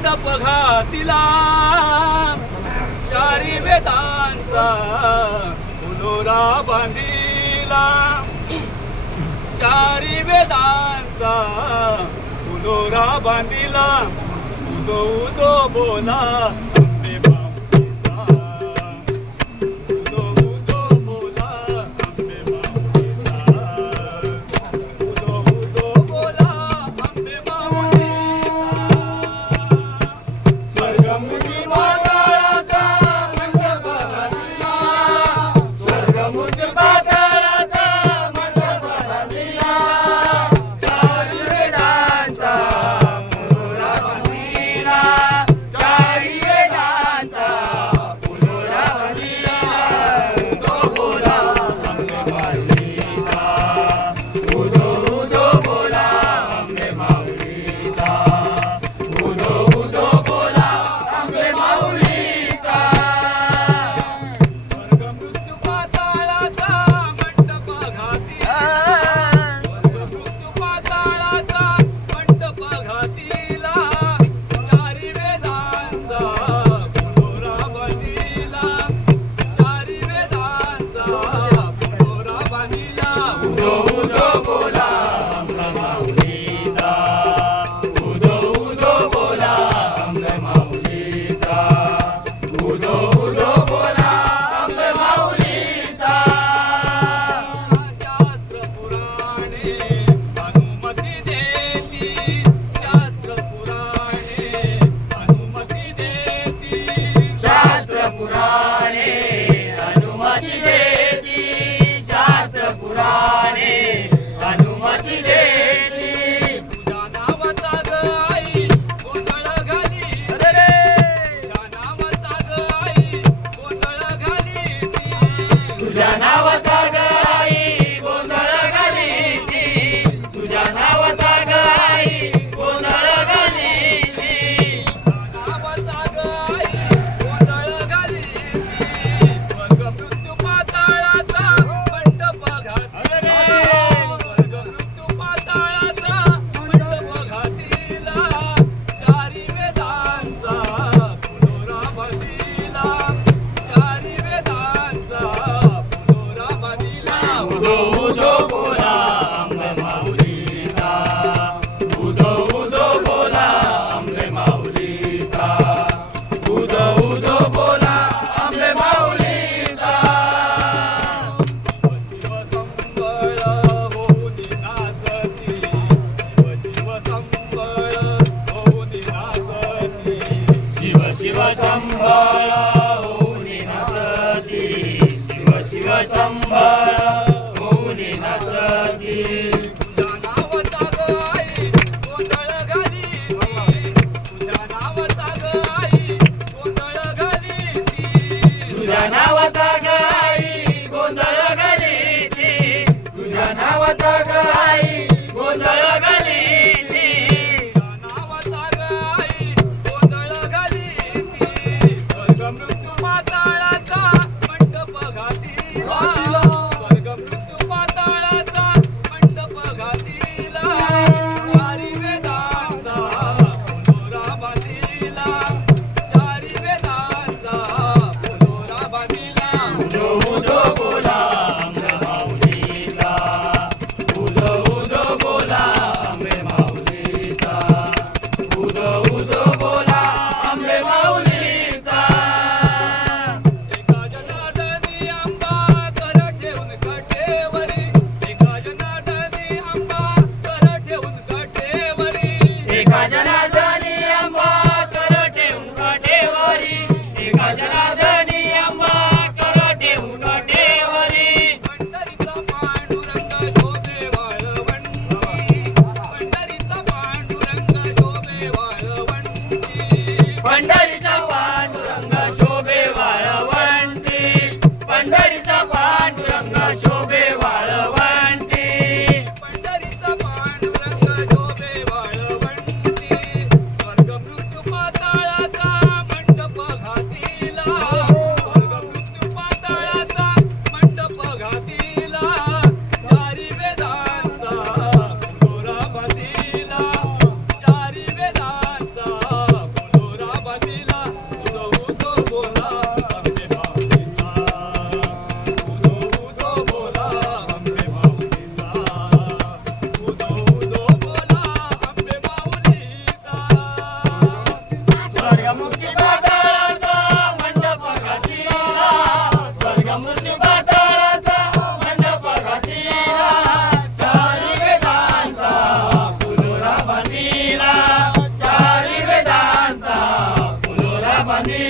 मंडप चारी वेदांचा फुलोरा बांधिला. चारी वेदांचा फुलोरा बांधिला. उदो उदो बोला. स्तम्भ Krishna Amen.